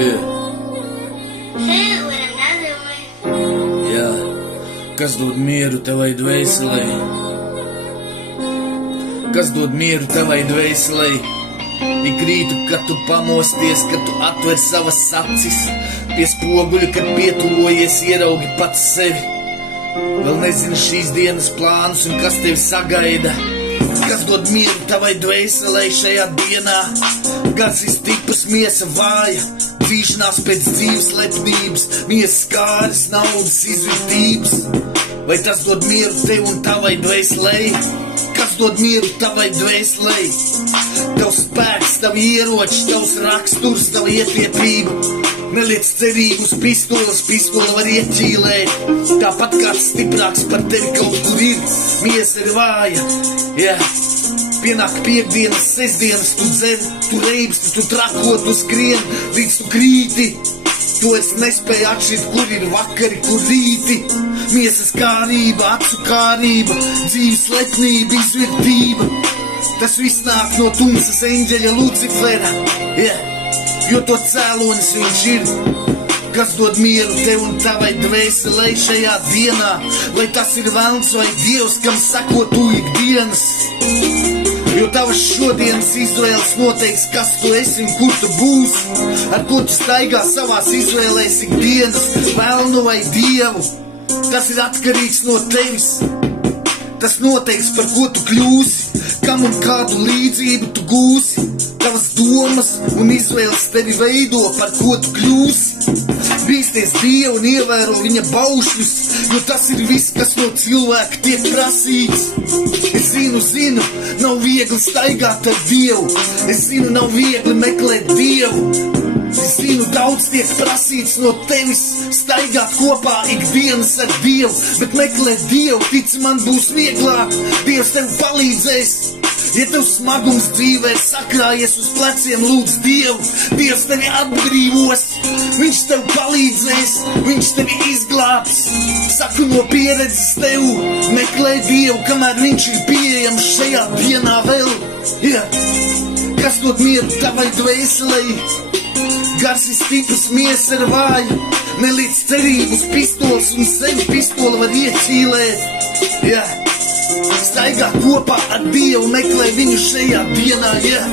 Yeah. Jā. Kas dod mieru tevai dvēselē? Kas dod mieru tevai dvēselē? Ik rītu, kad tu pamosties, kad tu atver savas acis, pie spoguļa, kad pietuvojies, ieraugi pats sevi. Vēl nezini šīs dienas plānus un kas tevi sagaida. Kas dod mieru tavai dvēselē šajā dienā? Gars ir stiprs, miesa vāja, dzīšanās pēc dzīves lepnības, miesas kāris, naudas izvērtības. Vai tas dod mieru tev un tavai dvēselē? Kas dod mieru tavai dvēselē? Tavs spēks, tavi ieroči, tavs raksturs, tava ietiepība. Neliec cerību uz pistoles, pistola var ieķīlēt. Tāpat kāds stiprāks par tevi kaut kur ir, miesa ir vāja. Yeah. Pienāk piekdienas, sestdienas, tu dzer, tu reibsti, tu trako, tu skrien, līdz tu krīti. Tu es nespēju atšķirt, kur ir vakari, kur rīti. Miesas kārība, acu kārība, dzīves lepnība, izvirtība. Tas viss nāk no tumsas eņģeļa Lucifera, yeah. Jo to cēlonis viņš ir. Kas dod mieru tev un tavai dvēselē šajā dienā? Vai tas ir velns vai Dievs, kam sako tu ikdienas? Jo tavas šodienas izvēles noteiks, kas tu esi un kur tu būsi. Ar ko tu staigā savās izvēlēs ikdienas, velnu vai Dievu. Tas ir atkarīgs no tevis. Tas noteiks, par ko tu kļūsi, kam un kādu līdzību tu gūsi. Tavas domas un izvēles tevi veido, par ko tu kļūsi. Bīsties Dievu un ievēro viņa baušļus, jo tas ir viss, kas no cilvēka tiek prasīts. Es zinu, nav viegli staigāt ar Dievu. Es zinu, nav viegli meklēt Dievu. Es zinu, daudz tiek prasīts no tevis staigāt kopā ikdienas ar Dievu, bet meklēt Dievu, tic man, būs vieglāk. Dievs tev palīdzēs. Ja tev smagums dzīvē sakrājies uz pleciem, lūdz Dievu, Dievs tevi atbrīvos, viņš tev palīdzēs, viņš tevi izglābs. Saku no pieredzes tev, meklē Dievu, kamēr viņš ir pieejams šajā dienā vēl. Yeah. Kas dod mieru tavai dvēselē? Gars ir stiprs, miesa ir vāja, neliec cerību uz pistoles un sevi pistola var ieķīlēt. Yeah. Staigā kopā ar Dievu, meklē viņu šajā dienā, yeah.